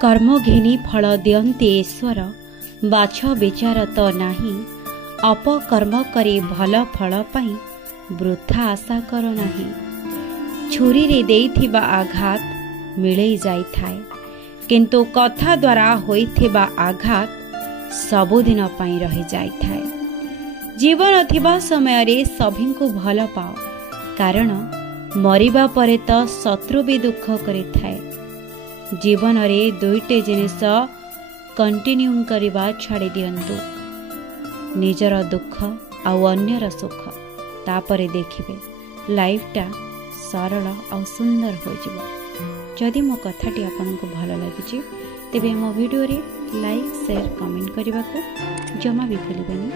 कर्म घेनी फल दियन्ते ईश्वर, बाछ विचार तो नाही। अपकर्म करी भल फल पाई, वृथा आशा कर नाही। छुरी रे देइथिबा आघात मिलई जाई थाए, किंतु कथा द्वारा होइथिबा आघात सबुदिन पाई रही जाई थाए। जीवन थिबा समय रे सभी को भल पाओ, कारण मरिबा परे तो शत्रु भी दुख करि थाए। जीवन रे दुईटे जिनिस कंटिन्यू करवा छाड़ी दियंतु, निजर दुख आउ अन्यर सुख, तापरे देखिबे लाइफटा सरल और सुंदर हो जिवो। जदि मो कथाटी आपनको भल लगी तेबे मो वीडियो रे लाइक शेयर कमेंट करने को जमा भी भूलिबेनी।